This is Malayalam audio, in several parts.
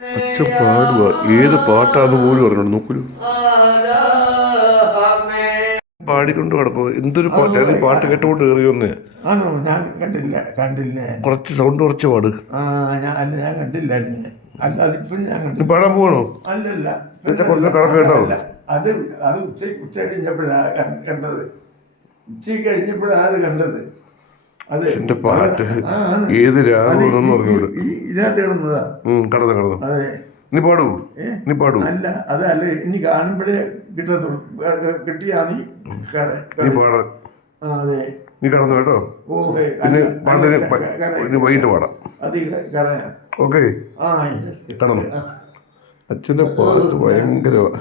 അച്ഛൻ പാടുക. ഏത് പാട്ടാന്ന് പോലും അറിഞ്ഞോളൂ. നോക്കൂ, പാടിക്കൊണ്ട് കിടക്കോ. എന്തൊരു പാട്ട്! അത് പാട്ട് കേട്ടോണ്ട് കയറിയൊന്ന്. ആണോ? ഞാൻ കണ്ടില്ല. കുറച്ച് സൗണ്ട് കുറച്ച് പാട്. ഞാൻ കണ്ടില്ലായിരുന്നു. അല്ല, അതിപ്പോഴും ഞാൻ കണ്ടു. പാടാൻ പോകണോ? അല്ലല്ല, കുറച്ച് കണക്ക് കേട്ടോ. അത് ഉച്ച കഴിഞ്ഞപ്പോഴാണ് കണ്ടത്. ഉച്ച കഴിഞ്ഞപ്പോഴാണ് കണ്ടത്. അത് എന്റെ പാട്ട് ഏത് രാഗമെന്നൊന്നും അറിഞ്ഞൂട. ഇതിനകത്ത് കിടന്നതാ. കടന്നു. അതെ, നീ പാടൂ. അല്ല, അതല്ല, ഇനി കാണുമ്പോഴേ കിട്ടത്തുള്ളൂ. കിട്ടിയാ നീ പാടാ. അതെ, നീ കടന്നു കേട്ടോ. പിന്നെ പാട്ടിന് വൈകിട്ട് പാടാം. ഓക്കെ, കടന്നു. അച്ഛൻ്റെ പാട്ട് ഭയങ്കരമാണ്.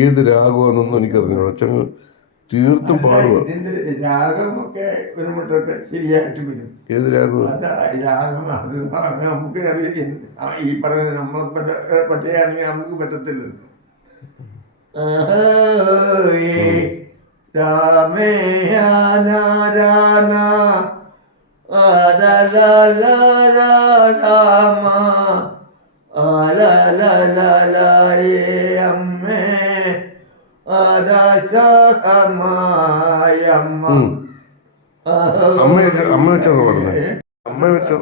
ഏത് രാഗമാണെന്നൊന്നും എനിക്കറിഞ്ഞൂടാ. അച്ഛൻ തീർത്തും പാടുക. രാഗമൊക്കെ ശരിയായിട്ട് വരും. ഏത് രാഗം? രാഗം അത് നമുക്ക് ഈ പറയുന്നത് നമ്മളെ പറ്റുകയാണെങ്കിൽ നമുക്ക് പറ്റത്തില്ല. രാമേ അമ്മേ അമ്മ വെച്ചോ പാടുന്നത്? അമ്മ വെച്ചോ?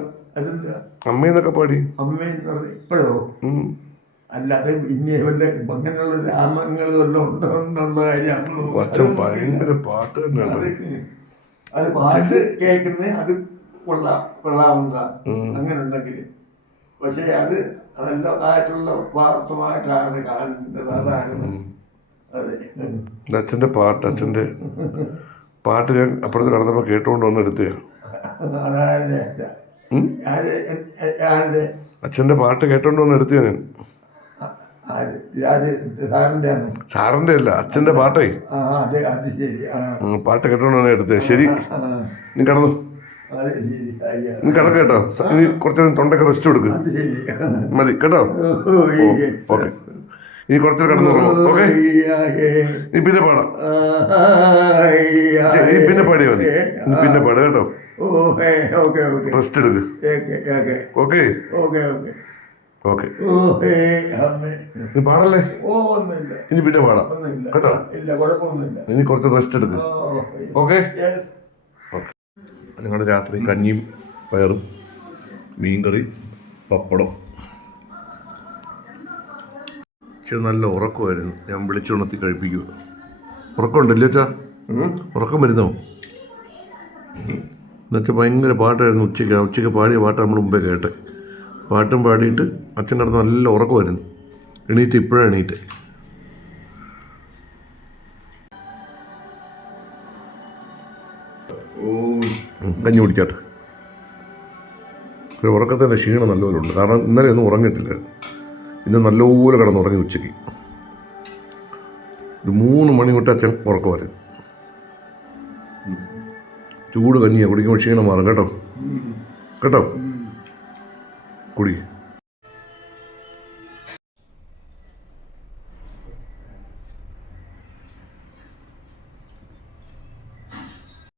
അമ്മയെന്നൊക്കെ പാടി. അമ്മയെന്ന് പറഞ്ഞ ഇപ്പോഴോ? അല്ലാതെ ഇനി വല്ല അങ്ങനെയുള്ള രാമങ്ങൾ വല്ലതും ഉണ്ടോ എന്നുള്ള കാര്യം. അച്ഛൻ ഭയങ്കര പാട്ട് തന്നെയാണ്. അത് പാട്ട് കേൾക്കുന്നത് അത് കൊള്ളാവുന്നതാ അങ്ങനെ ഉണ്ടെങ്കിൽ. പക്ഷെ അത് നല്ലതായിട്ടുള്ള വാർത്തമായിട്ടാണ് കാണുന്നത്. അതാണ് അച്ഛൻ്റെ പാട്ട് ഞാൻ അപ്പുറത്ത് കടന്നപ്പോൾ കേട്ടുകൊണ്ട് വന്ന് എടുത്തേ. അച്ഛൻ്റെ പാട്ട് കേട്ടോണ്ട് വന്ന് എടുത്തേ ഞാൻ. സാറിന്റെ അല്ല, അച്ഛൻ്റെ പാട്ടേ. പാട്ട് കേട്ടോണ്ട് വന്ന് എടുത്തേ. ശരി, നീ കടന്നു. നീ കിടക്ക് കേട്ടോ. നീ കുറച്ചു നേരം തൊണ്ടയ്ക്ക് റെസ്റ്റ് കൊടുക്ക്. മതി കേട്ടോ. ഓക്കെ, ഇനി കുറച്ച് കിടന്നുറങ്ങും. ഓക്കെ, നീ പിന്നെ പാടാം. നീ പിന്നെ പാടിയാ മതി. നീ പിന്നെ പാടുക കേട്ടോ. റെസ്റ്റ് എടുക്ക്. ഓക്കെ ഓക്കെ, നീ പാടല്ലേ. ഇനി പിന്നെ പാടാം കേട്ടോ. ഇനി കുറച്ച് റെസ്റ്റ് എടുക്ക്. Okay okay. നിങ്ങളുടെ രാത്രി കഞ്ഞിയും പയറും മീൻകറി പപ്പടം. ഇച്ചിരി നല്ല ഉറക്കമായിരുന്നു. ഞാൻ വിളിച്ചുണർത്തി കഴിപ്പിക്കുക. ഉറക്കമുണ്ടല്ലോ അച്ഛാ? ഉറക്കം വരുന്നോ? എന്നുവെച്ചാൽ ഭയങ്കര പാട്ടായിരുന്നു. ഉച്ചയ്ക്ക് പാടിയ പാട്ട് നമ്മൾ മുമ്പേ കേട്ടെ. പാട്ടും പാടിയിട്ട് അച്ഛൻ കിടന്ന് നല്ല ഉറക്കമായിരുന്നു. എണീറ്റ് ഇപ്പോഴാണ് എണീറ്റ്. കഞ്ഞി കുടിക്കാട്ടെ. ഉറക്കത്തിൻ്റെ ക്ഷീണം നല്ലപോലെ ഉണ്ട്. കാരണം ഇന്നലെ ഒന്നും ഉറങ്ങിയിട്ടില്ല. ഇന്ന് നല്ലപോലെ കിടന്നുറങ്ങി ഉച്ചയ്ക്ക്. ഒരു 3 മണി തൊട്ട് അച്ഛൻ ഉറക്കമായിരുന്നു. ചൂട് കഞ്ഞിയാണ് കുടിക്കുമ്പോൾ ക്ഷീണം മാറും കേട്ടോ. കുടി.